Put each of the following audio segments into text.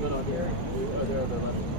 But are there other left?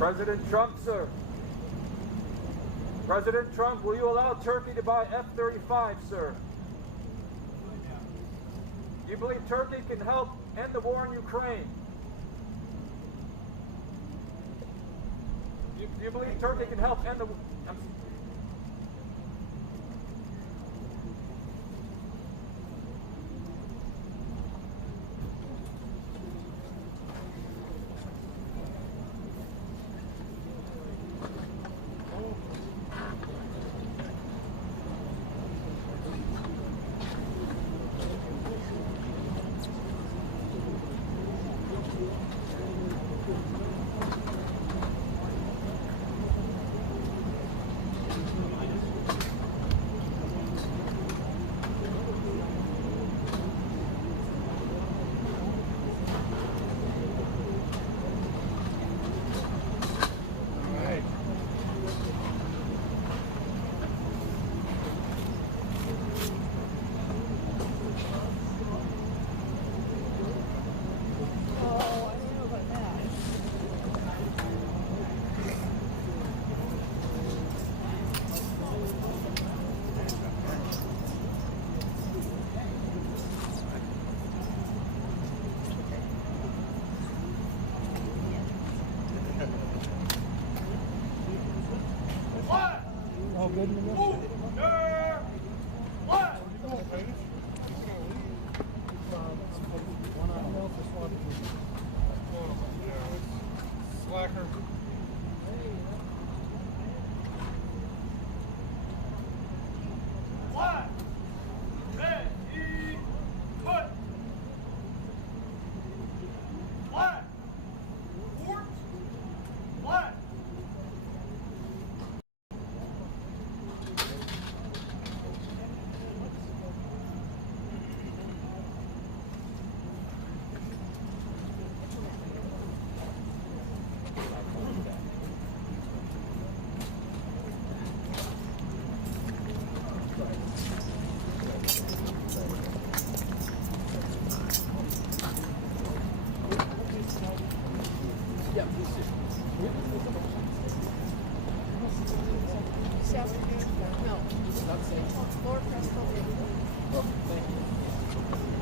President Trump, sir. President Trump, will you allow Turkey to buy F-35, sir? Do you believe Turkey can help end the war in Ukraine? Do you believe Turkey can help end the war?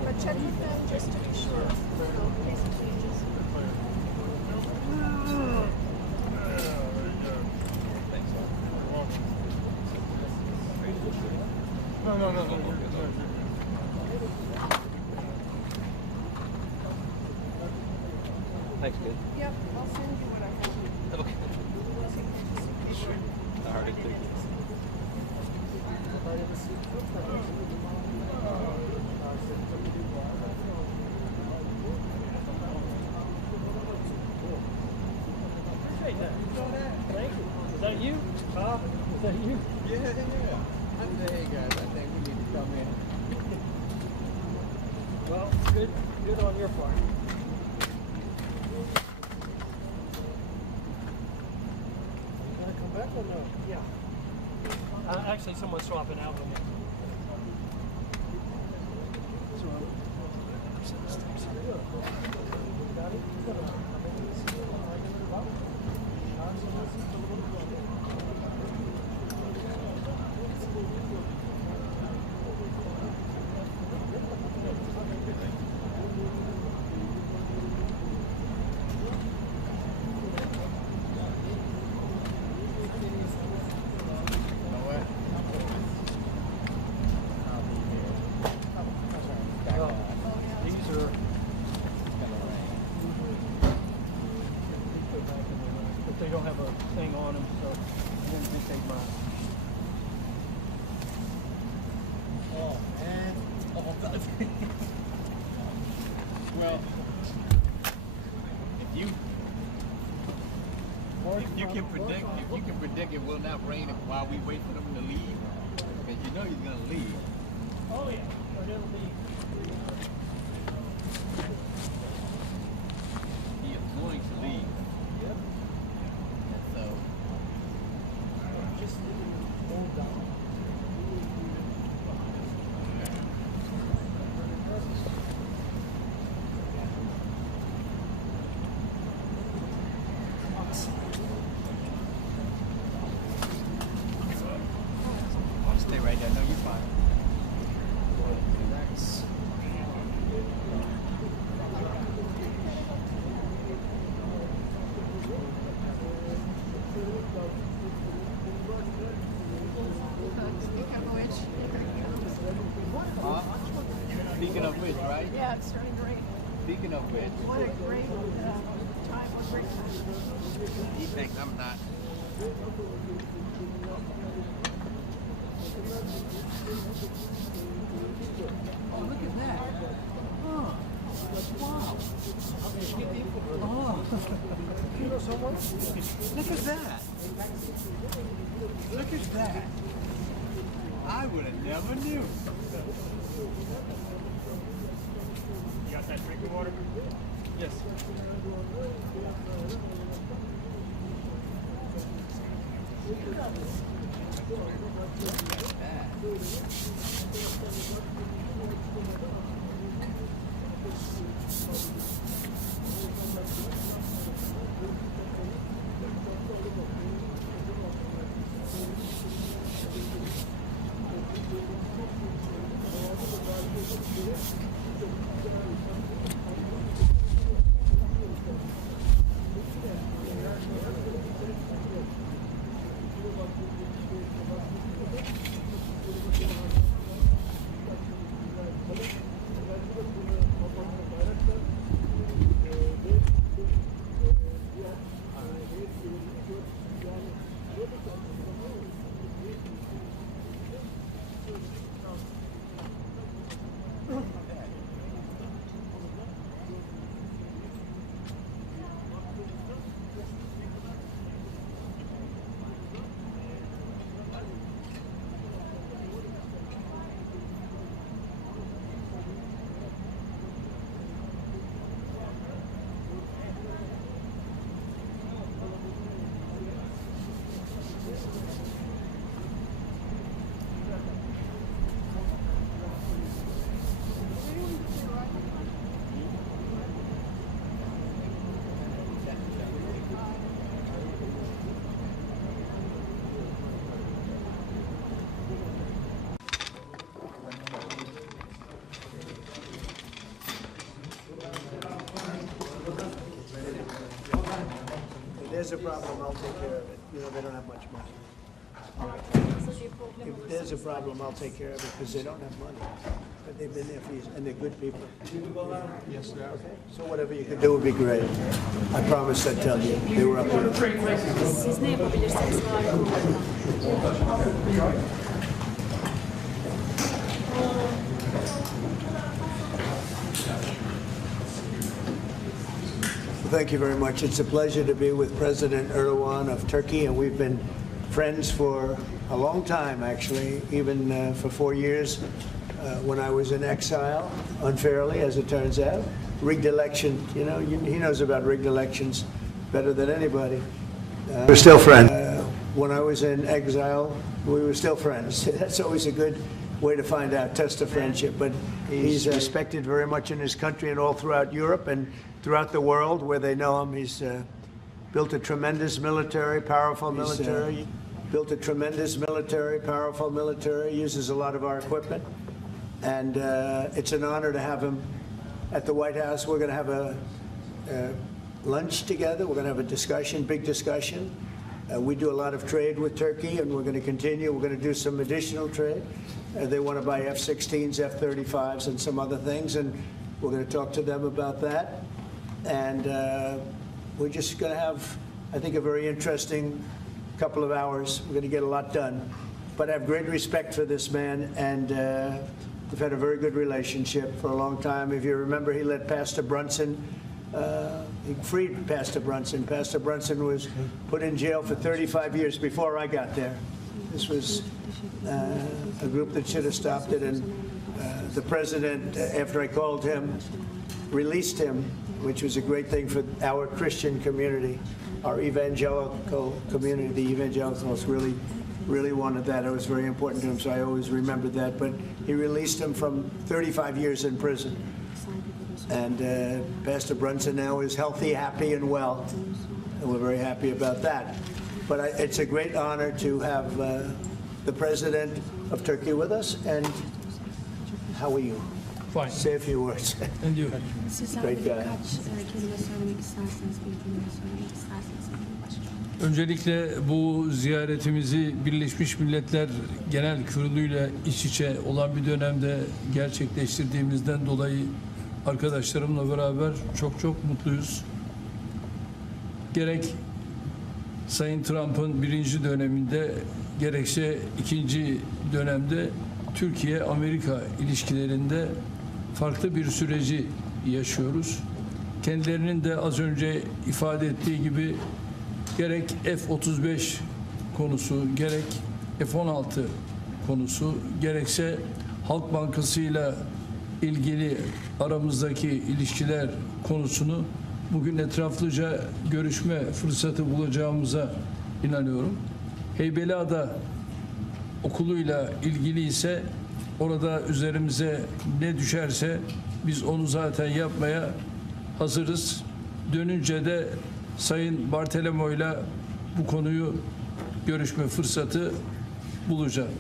But check with them just to be sure. Case of changes. No. Thanks, good. Yep, I'll send you what I have. Okay. Sure. All right, thank you. Appreciate that. Thank you. Is that you? Is that you? Yeah. I said, hey guys, I think we need to come in. Well, good on your part. Gonna come back or no? Yeah. Actually, someone's swapping out with me. These are. But they don't have a thing on them, so I'm going to just take mine. Oh man. Well, if you can predict it will not rain while we wait for them to leave, because you know he's gonna leave. Oh yeah, but it'll be. He is going to leave. Yep. And so Just hold down. stay right there. No, you're fine. Relax. Speaking of which, Speaking of which, right? yeah, it's starting to rain. Speaking of which, What a great time, what a great time. he thinks I'm not. Oh, look at that. Oh, wow. Oh, You know someone? look at that. Look at that. I would have never knew. You got that drinking water? Yes. there's a problem, I'll take care of it. You know, they don't have much money. Nasıl bir problem If olursa there's a problem, I'll take care of it because they don't have money. But they've been there for years, and they're good people. Yes, they are. Okay. So whatever you can do would be great. I promise I'd tell you. They were up to it. siz ne yapabilirsiniz harika olur. Thank you very much. It's a pleasure to be with President Erdogan of Turkey, and we've been friends for a long time, actually, even for 4 years when I was in exile, unfairly, as it turns out. Rigged election, you know, he knows about rigged elections better than anybody. We're still friends. When I was in exile, we were still friends. That's always a good way to find out, test of friendship. But he's respected very much in his country and all throughout Europe and throughout the world where they know him. He's built a tremendous military, powerful military. Built a tremendous military, powerful military, uses a lot of our equipment. And it's an honor to have him at the White House. We're going to have a lunch together. We're going to have a discussion, big discussion. We do a lot of trade with Turkey, and we're going to continue. We're going to do some additional trade. They want to buy F-16s, F-35s, and some other things, and we're going to talk to them about that. And we're just going to have, I think, a very interesting couple of hours. We're going to get a lot done. But I have great respect for this man, and we've had a very good relationship for a long time. If you remember, he let Pastor Brunson, he freed Pastor Brunson. Pastor Brunson was put in jail for 35 years before I got there. This was a group that should have stopped it, and the president, after I called him, released him, which was a great thing for our Christian community, our evangelical community. The evangelicals really wanted that. It was very important to him, so I always remembered that. But he released him from 35 years in prison. And Pastor Brunson now is healthy, happy, and well. And we're very happy about that. But it's a great honor to have the President of Turkey with us. And how are you? Fine. Say a few words. And you? Sizler Great guy. birkaç kelime söylemek isterseniz, bir cümle söylemek isterseniz. Öncelikle bu ziyaretimizi Birleşmiş Milletler Genel Kurulu'yla iç içe olan bir dönemde gerçekleştirdiğimizden dolayı arkadaşlarımla beraber çok mutluyuz. Gerek Sayın Trump'ın birinci döneminde gerekse ikinci dönemde Türkiye-Amerika ilişkilerinde farklı bir süreci yaşıyoruz. Kendilerinin de az önce ifade ettiği gibi gerek F-35 konusu, gerek F-16 konusu, gerekse Halk Bankası'yla ilgili aramızdaki ilişkiler konusunu bugün etraflıca görüşme fırsatı bulacağımıza inanıyorum. Heybeliada okuluyla ilgili ise orada üzerimize ne düşerse biz onu zaten yapmaya hazırız. Dönünce de Sayın Bartolomeo'yla bu konuyu görüşme fırsatı bulacağım.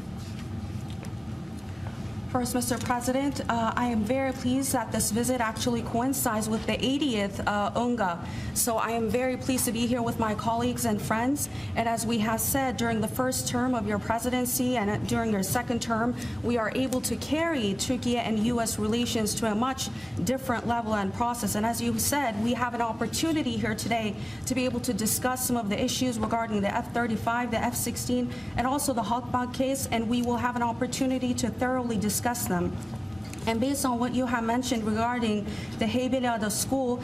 First, Mr. President, I am very pleased that this visit actually coincides with the 80th UNGA. So I am very pleased to be here with my colleagues and friends. And as we have said, during the first term of your presidency and during your second term, we are able to carry Turkey and U.S. relations to a much different level and process. And as you said, we have an opportunity here today to be able to discuss some of the issues regarding the F-35, the F-16, and also the Halkbank case. And we will have an opportunity to thoroughly discuss them. And based on what you have mentioned regarding the Heybeliada school,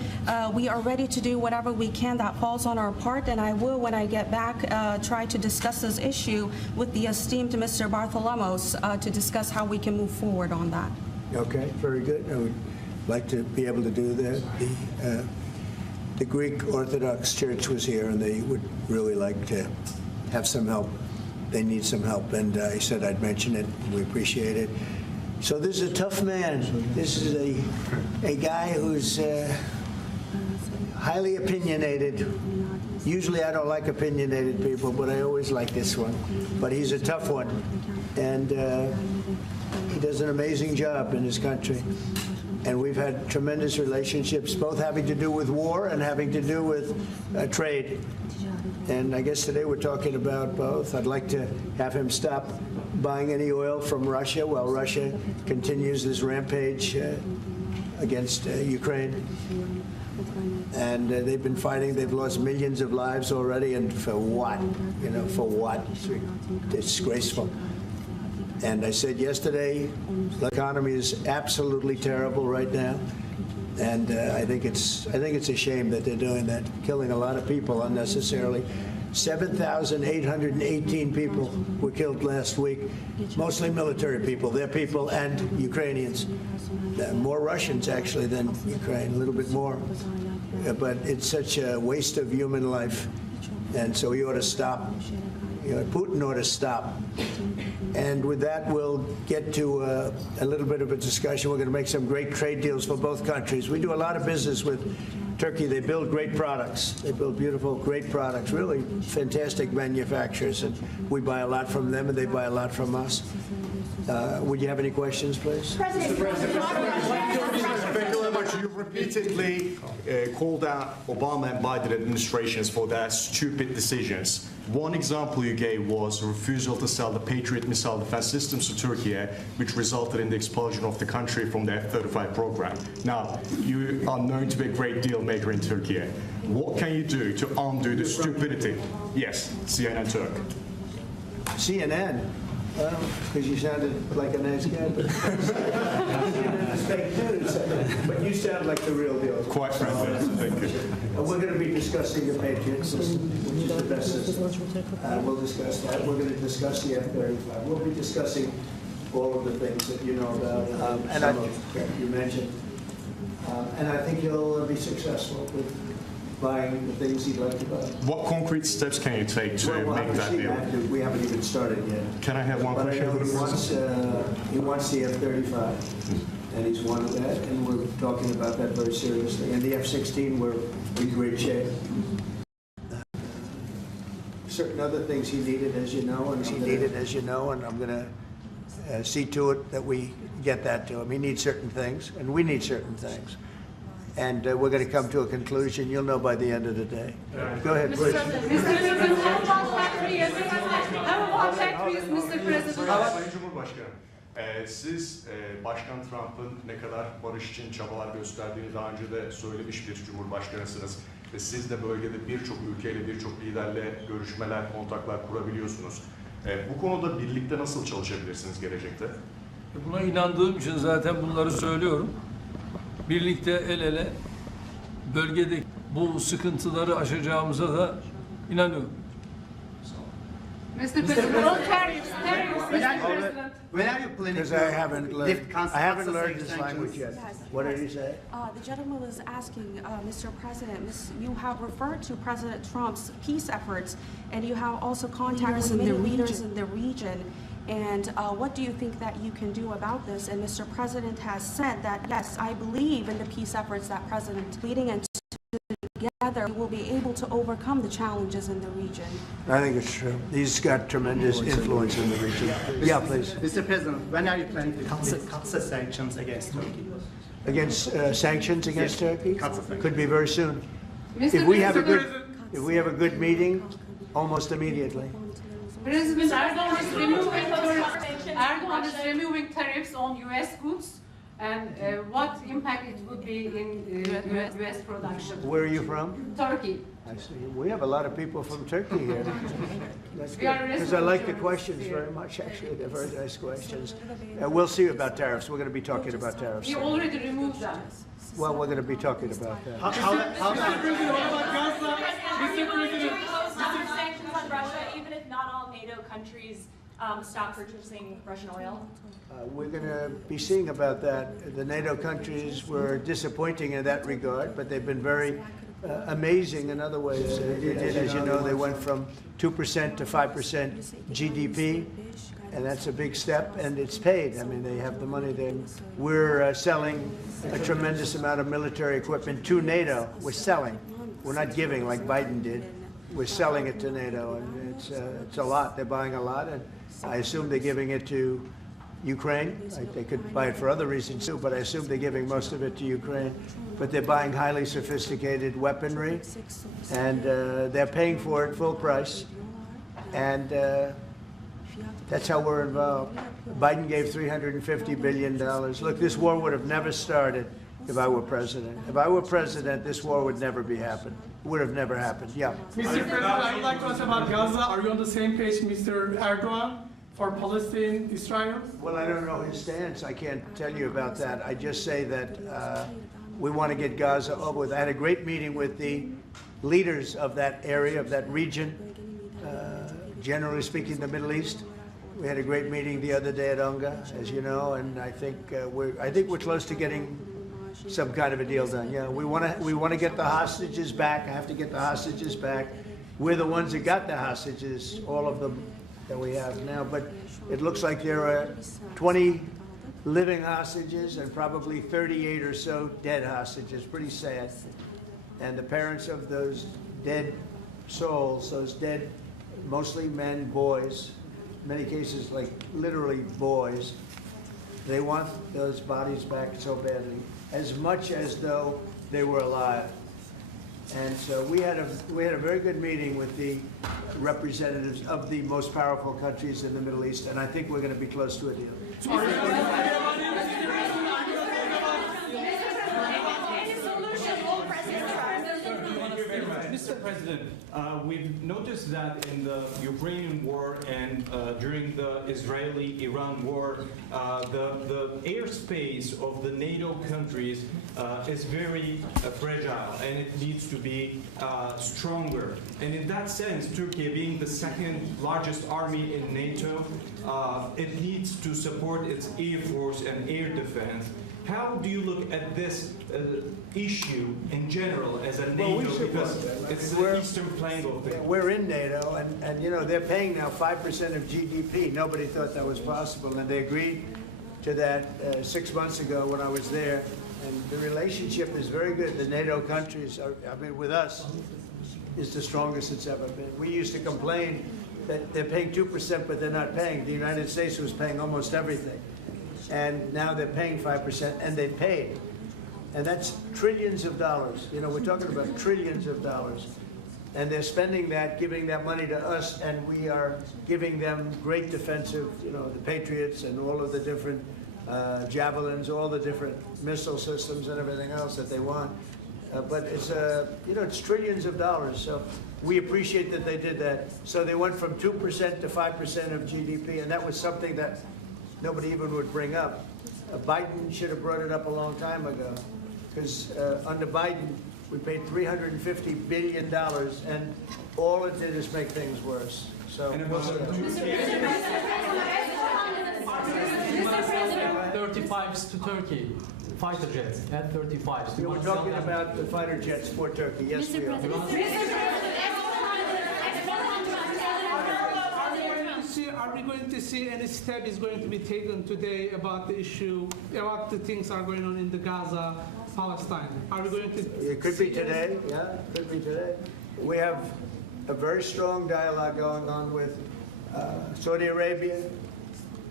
we are ready to do whatever we can that falls on our part, and I will, when I get back, try to discuss this issue with the esteemed Mr. Bartholomos to discuss how we can move forward on that. Okay, very good. I would like to be able to do that. The Greek Orthodox Church was here, and they would really like to have some help. They need some help, and I said I'd mention it. We appreciate it. So this is a tough man. This is a guy who's highly opinionated. Usually I don't like opinionated people, but I always like this one. But he's a tough one, and he does an amazing job in his country. And we've had tremendous relationships, both having to do with war and having to do with trade. And I guess today we're talking about both. I'd like to have him stop buying any oil from Russia while Russia continues this rampage against Ukraine. And they've been fighting. They've lost millions of lives already. And for what? You know, for what? It's disgraceful. And I said yesterday, the economy is absolutely terrible right now. And I think it's a shame that they're doing that, killing a lot of people unnecessarily. 7,818 people were killed last week, mostly military people, their people, and Ukrainians. More Russians, actually, than Ukraine, a little bit more. But it's such a waste of human life. And so he ought to stop. You know, Putin ought to stop. And with that, we'll get to a little bit of a discussion. We're going to make some great trade deals for both countries. We do a lot of business with Turkey. They build great products. They build beautiful, great products, really fantastic manufacturers. And we buy a lot from them, and they buy a lot from us. Would you have any questions, please? Thank you very much. You've repeatedly called out Obama and Biden administrations for their stupid decisions. One example you gave was a refusal to sell the Patriot missile defense systems to Turkey, which resulted in the expulsion of the country from the F-35 program. Now, you are known to be a great deal maker in Turkey. What can you do to undo the stupidity? Yes, CNN Turk. CNN? Well, because you sounded like a nice guy, but it's fake news. But you sound like the real deal. Quite frankly, thank you. We're going to be discussing the Patriot system, which is the best system. We'll discuss that. We're going to discuss the F-35. We'll be discussing all of the things that you know about, and you mentioned. And I think he'll be successful with buying the things he'd like to buy. What concrete steps can you take to make that deal? We haven't even started yet. Can I have one But I question? know he wants the F-35, and he's wanted that, and we're talking about that very seriously. And the F-16, we're in great shape. Certain other things he needed, as you know, and I'm going to see to it that we get that to him. He needs certain things, and we need certain things. And we're going to come to a conclusion. You'll know by the end of the day. Go ahead, please. Mr. President. Sayın Cumhurbaşkanı, siz Başkan Trump'ın ne kadar barış için çabalar gösterdiğini daha önce de söylemiş bir cumhurbaşkanısınız. Siz de bölgede birçok ülkeyle, birçok liderle görüşmeler, kontaklar kurabiliyorsunuz. Bu konuda birlikte nasıl çalışabilirsiniz gelecekte? Buna inandığım için zaten bunları söylüyorum. Birlikte el ele bölgedeki bu sıkıntıları aşacağımıza da inanıyorum. Mr. President, on tariffs, When are you planning Because to I haven't learned learned this language yet. What did he say? The gentleman was asking, Mr. President, you have referred to President Trump's peace efforts, and you have also contacted many leaders in the region. And what do you think that you can do about this? And Mr. President has said that, yes, I believe in the peace efforts that President is leading, and together we will be able to overcome the challenges in the region. I think it's true. He's got tremendous influence in the region. Yeah, please. Mr. President, when are you planning to cut sanctions against Turkey? Against sanctions against Turkey? Cut the sanctions. Could be very soon. Mr. If we have a good meeting, almost immediately. President Erdogan is removing tariffs on U.S. goods, and what impact it would be in U.S. production? Where are you from? Turkey. I see. We have a lot of people from Turkey here. That's We are good. Because I like the restaurant questions here. very much, actually. They're very nice questions. We'll see about tariffs. We're going to be talking about tariffs. We already removed them. Well, we're going to be talking about that. Sanctions on Russia, even if not all NATO countries stop purchasing Russian oil? We're going to be seeing about that. The NATO countries were disappointing in that regard, but they've been very amazing in other ways. They did, as you know, they went from 2% to 5% GDP, and that's a big step, and it's paid. I mean, they have the money there. We're selling a tremendous amount of military equipment to NATO. We're selling. We're not giving like Biden did. We're selling it to NATO, and it's a lot. They're buying a lot, and I assume they're giving it to Ukraine. They could buy it for other reasons too, but I assume they're giving most of it to Ukraine. but they're buying highly sophisticated weaponry, and they're paying for it full price. And that's how we're involved. Biden gave $350 billion. Look, this war would have never started if I were president. If I were president, this war would never be happened. Would have never happened. Yeah. Mr. President, I would like to ask about Gaza. Are you on the same page, Mr. Erdogan, for Palestine, Israel? Well, I don't know his stance. I can't tell you about that. I just say that we want to get Gaza over with. I had a great meeting with the leaders of that area, of that region, generally speaking, the Middle East. We had a great meeting the other day at UNGA, as you know, and I think we're close to getting some kind of a deal done. Yeah, we want to get the hostages back. I have to get the hostages back. We're the ones that got the hostages, all of them that we have now. But it looks like there are 20 living hostages and probably 38 or so dead hostages. Pretty sad. And the parents of those dead souls, those dead, mostly men, boys, in many cases like literally boys, they want those bodies back so badly, as much as though they were alive. And so we had a very good meeting with the representatives of the most powerful countries in the Middle East, and I think we're going to be close to a deal. Mr. President, we've noticed that in the Ukrainian war and during the Israeli-Iran war, the airspace of the NATO countries is very fragile, and it needs to be stronger. And in that sense, Turkey being the second largest army in NATO, it needs to support its air force and air defense. How do you look at this issue in general as a NATO? Because it's the eastern flank of it. We're in NATO, and you know, they're paying now 5% of GDP. Nobody thought that was possible, and they agreed to that 6 months ago when I was there. And the relationship is very good. The NATO countries, with us, is the strongest it's ever been. We used to complain that they're paying 2%, but they're not paying. The United States was paying almost everything. And now they're paying 5%, and they paid. And that's trillions of dollars. You know, we're talking about trillions of dollars. And they're spending that, giving that money to us, and we are giving them great defensive, you know, the Patriots and all of the different javelins, all the different missile systems and everything else that they want. But it's, you know, it's trillions of dollars. So we appreciate that they did that. So they went from 2% to 5% of GDP, and that was something that nobody even would bring up. Biden should have brought it up a long time ago, because under Biden, we paid $350 billion, and all it did is make things worse. So, 35s to Turkey, fighter jets, F-35s. we were talking about the fighter jets for Turkey. Yes, we are. Are we going to see any step is going to be taken today about the issue, about the things are going on in the Gaza, Palestine? Are we going to? It could be today. Yeah, it could be today. We have a very strong dialogue going on with Saudi Arabia.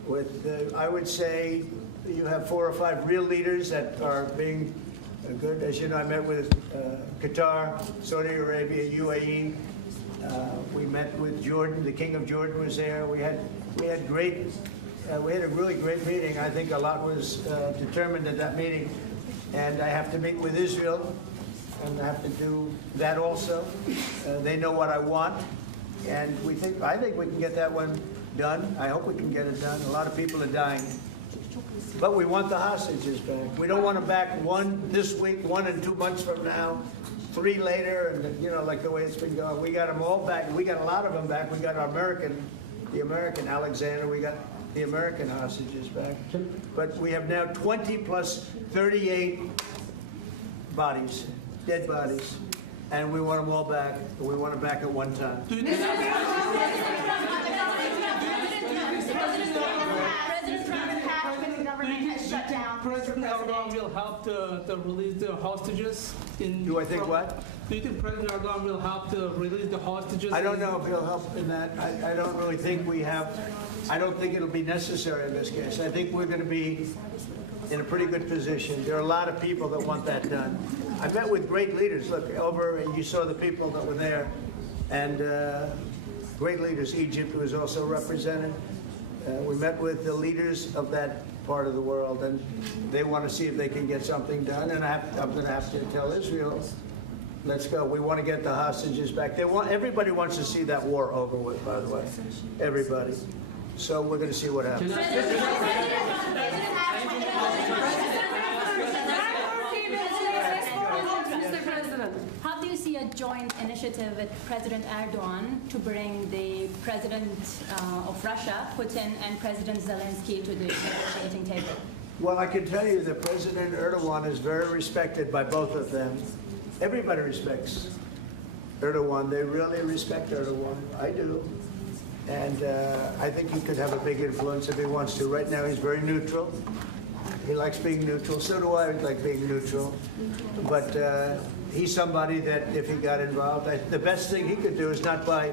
With I would say you have 4 or 5 real leaders that are being good. As you know, I met with Qatar, Saudi Arabia, UAE. We met with Jordan. The King of Jordan was there. We had a really great meeting. I think a lot was determined at that meeting. And I have to meet with Israel, and I have to do that also. They know what I want, and I think we can get that one done. I hope we can get it done. A lot of people are dying, but we want the hostages back. We don't want them back, 1 this week, 1 in 2 months from now, 3 later, and you know, like the way it's been going. We got them all back. We got a lot of them back. We got the American Alexander. We got the American hostages back. But we have now 20 plus 38 bodies, dead bodies, and we want them all back. We want them back at one time. President Erdogan will help to release the hostages? Do I think what? Do you think President Erdogan will help to release the hostages? I don't know if he'll help in that. I don't really think we have. I don't think it'll be necessary in this case. I think we're going to be in a pretty good position. There are a lot of people that want that done. I met with great leaders. Look, over, and you saw the people that were there, and great leaders. Egypt was also represented. We met with the leaders of that part of the world, and they want to see if they can get something done. And I'm going to have to tell Israel, let's go. We want to get the hostages back. Everybody wants to see that war over with, by the way. Everybody. So we're going to see what happens. How do you see a joint initiative with President Erdogan to bring the President of Russia, Putin, and President Zelensky to the negotiating table? Well, I can tell you that President Erdogan is very respected by both of them. Everybody respects Erdogan. They really respect Erdogan. I do. And I think he could have a big influence if he wants to. Right now, he's very neutral. He likes being neutral. So do I like being neutral. But he's somebody that if he got involved, the best thing he could do is not buy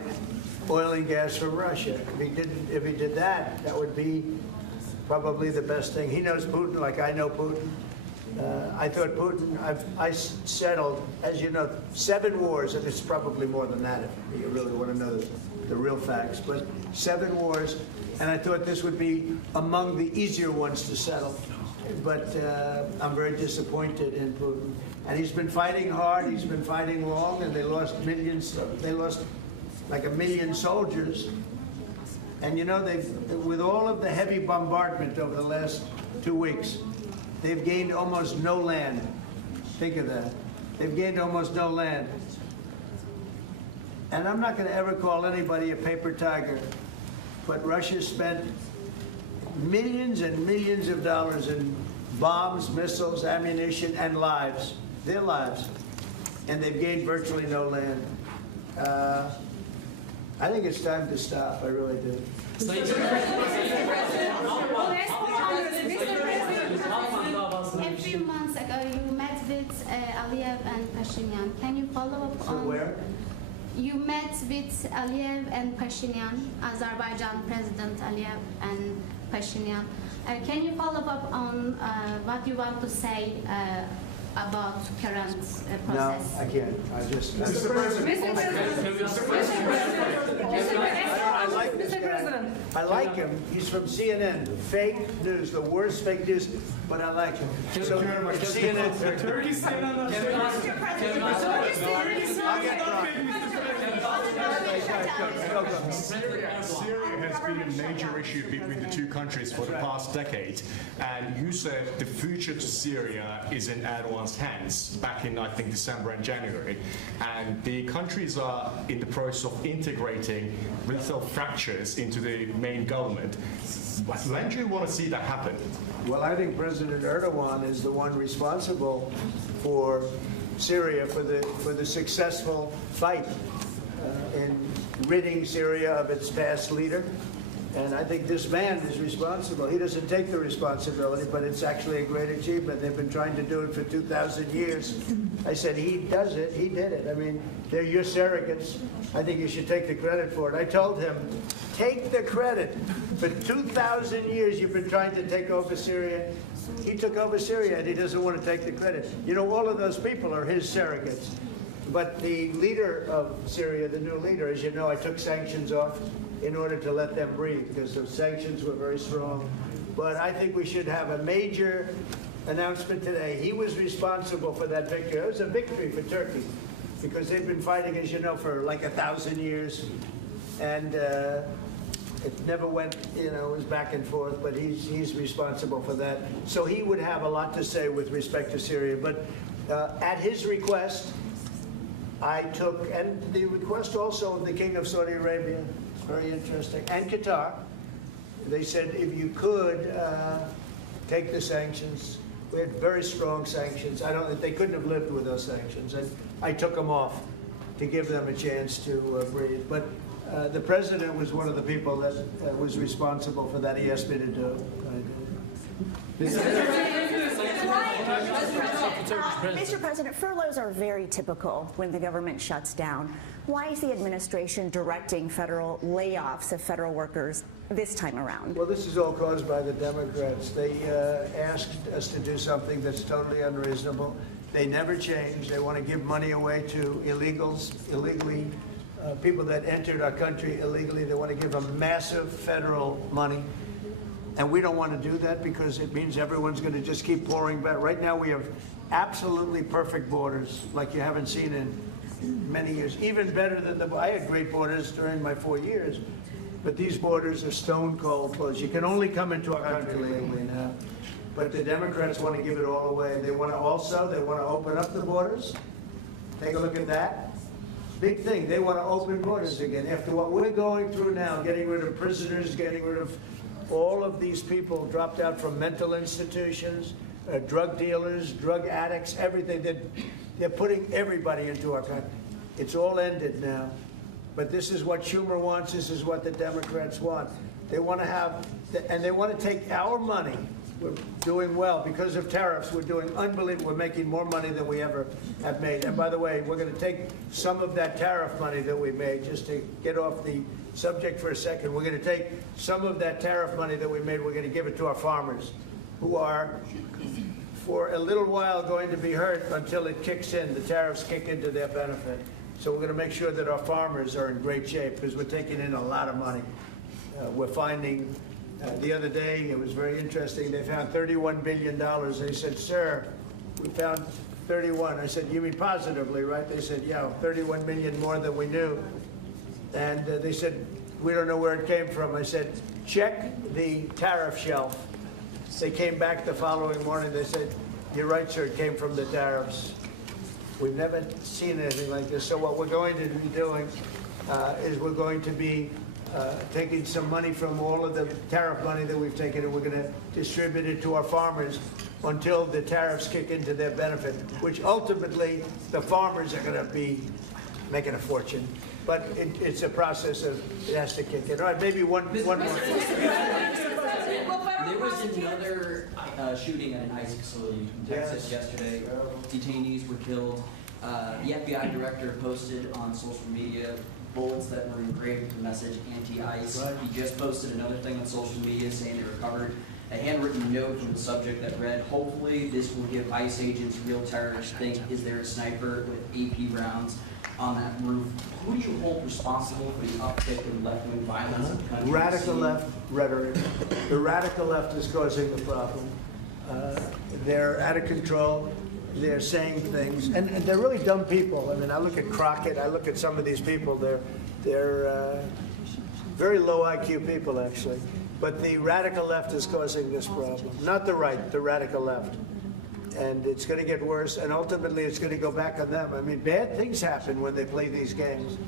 oil and gas from Russia. If he did that, that would be probably the best thing. He knows Putin like I know Putin. I thought Putin, I settled, as you know, 7 wars, and it's probably more than that if you really want to know the real facts, but 7 wars, and I thought this would be among the easier ones to settle. But I'm very disappointed in Putin. And he's been fighting hard, he's been fighting long, and they lost millions, they lost like 1 million soldiers. And you know, with all of the heavy bombardment over the last 2 weeks, they've gained almost no land. Think of that. They've gained almost no land. And I'm not going to ever call anybody a paper tiger, but Russia spent millions and millions of dollars in bombs, missiles, ammunition, and lives, their lives, and they've gained virtually no land. I think it's time to stop. I really do. A few months ago, you met with Aliyev and Pashinyan. Can you follow up on? Where? You met with Aliyev and Pashinyan, Azerbaijan President Aliyev and Pashinyan. Can you follow up on what you want to say about current process? No, I can't. I just. Mr. President. I like this guy. I like him. He's from CNN. Fake news, the worst fake news, but I like him. So CNN. Turkey CNN. Syria has been a major issue between the two countries for the past decade, and you said the future to Syria is in Erdogan's hands back in, I think, December and January, and the countries are in the process of integrating little fractures into the main government. When do you want to see that happen? Well, I think President Erdogan is the one responsible for Syria, for the successful fight in ridding Syria of its past leader. And I think this man is responsible. He doesn't take the responsibility, but it's actually a great achievement. They've been trying to do it for 2,000 years. I said, he does it, he did it. I mean, they're your surrogates. I think you should take the credit for it. I told him, take the credit. For 2,000 years, you've been trying to take over Syria. He took over Syria, and he doesn't want to take the credit. You know, all of those people are his surrogates. But the leader of Syria, the new leader, as you know, I took sanctions off in order to let them breathe because the sanctions were very strong. But I think we should have a major announcement today. He was responsible for that victory. It was a victory for Turkey because they've been fighting, as you know, for like 1,000 years. And it never went, you know, it was back and forth, but he's responsible for that. So he would have a lot to say with respect to Syria. But at his request, I took, and the request also of the King of Saudi Arabia, it's very interesting, and Qatar, they said if you could take the sanctions. We had very strong sanctions. They couldn't have lived with those sanctions, and I took them off to give them a chance to breathe. But the president was one of the people that was responsible for that. He asked me to do. Mr. President, furloughs are very typical when the government shuts down. Why is the administration directing federal layoffs of federal workers this time around? Well, this is all caused by the Democrats. They asked us to do something that's totally unreasonable. They never change. They want to give money away to illegally, people that entered our country illegally. They want to give them massive federal money. And we don't want to do that because it means everyone's going to just keep pouring back. Right now we have absolutely perfect borders like you haven't seen in many years. Even better than I had great borders during my 4 years, but these borders are stone cold closed. You can only come into our country legally now. But the Democrats want to give it all away. They want to open up the borders. Take a look at that. Big thing. They want to open borders again. After what we're going through now, getting rid of prisoners, getting rid of all of these people dropped out from mental institutions, drug dealers, drug addicts, everything. They're putting everybody into our country. It's all ended now. But this is what Schumer wants. This is what the Democrats want. They want to have, and they want to take our money. We're doing well because of tariffs. We're doing unbelievable. We're making more money than we ever have made. And by the way, we're going to take some of that tariff money that we made, just to get off the subject for a second. We're going to take some of that tariff money that we made. We're going to give it to our farmers, who are, for a little while, going to be hurt until it kicks in. The tariffs kick into their benefit. So we're going to make sure that our farmers are in great shape because we're taking in a lot of money. We're finding. The other day, it was very interesting, they found $31 billion. They said, sir, we found 31. I said, you mean positively, right? They said, yeah, 31 million more than we knew. And they said, we don't know where it came from. I said, check the tariff shelf. They came back the following morning. They said, you're right, sir, it came from the tariffs. We've never seen anything like this. So what we're going to be doing is we're going to be taking some money from all of the tariff money that we've taken, and we're going to distribute it to our farmers until the tariffs kick into their benefit, which ultimately the farmers are going to be making a fortune. But it's a process of, it has to kick in. All right, maybe one more. There was another shooting at an ICE facility in Texas yesterday. Detainees were killed. The FBI director posted on social media bullets that were engraved with the message anti-ICE. Right. He just posted another thing on social media saying they recovered a handwritten note from the subject that read, hopefully this will give ICE agents real terrorists think, is there a sniper with AP rounds on that roof? Who do you hold responsible for the uptick in left-wing violence in the country? Radical left rhetoric. The radical left is causing the problem. They're out of control. They're saying things, and they're really dumb people. I mean, I look at Crockett, I look at some of these people, they're very low IQ people, actually. But the radical left is causing this problem. Not the right, the radical left. And it's going to get worse, and ultimately it's going to go back on them. I mean, bad things happen when they play these games.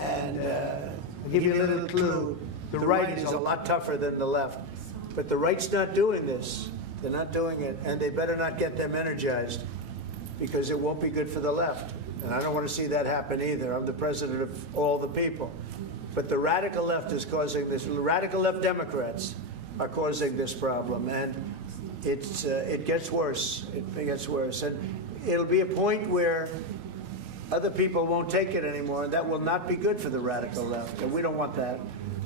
And I'll give you a little clue. The right is a lot tougher than the left. But the right's not doing this. They're not doing it, and they better not get them energized because it won't be good for the left. And I don't want to see that happen either. I'm the president of all the people. But the radical left is causing this. The radical left Democrats are causing this problem, and it gets worse. It gets worse. And it'll be a point where other people won't take it anymore, and that will not be good for the radical left, and we don't want that.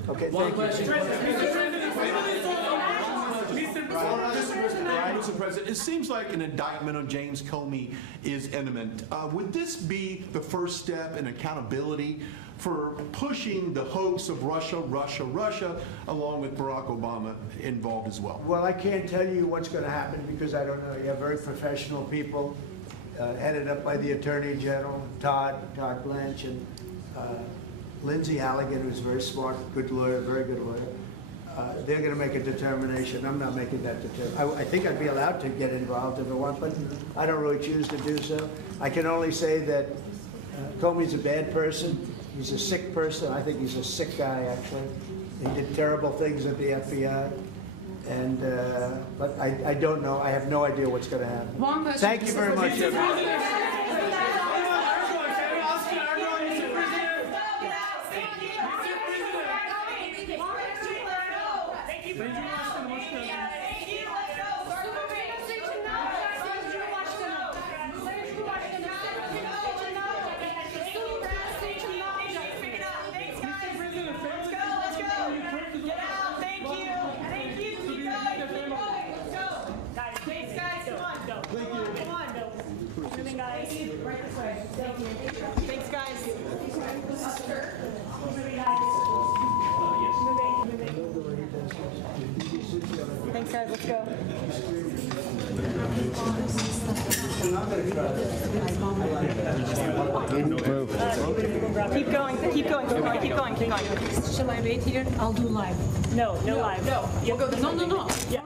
Okay, thank Mr. President, it seems like an indictment on James Comey is imminent. Would this be the first step in accountability for pushing the hoax of Russia, along with Barack Obama involved as well? Well, I can't tell you what's going to happen because I don't know. You have very professional people headed up by the Attorney General, Todd Blanche, and Lindsay Halligan, who's a very smart, good lawyer, very good lawyer. They're going to make a determination. I'm not making that determination. I think I'd be allowed to get involved if I want, but I don't really choose to do so. I can only say that Comey's a bad person. He's a sick person. I think he's a sick guy, actually. He did terrible things at the FBI. And but I don't know. I have no idea what's going to happen. Thank you very much, everyone. Let's go. Keep going, keep going, keep going, keep going, keep going. Shall I wait here? I'll do live. No, no live. No, no, no. Yeah.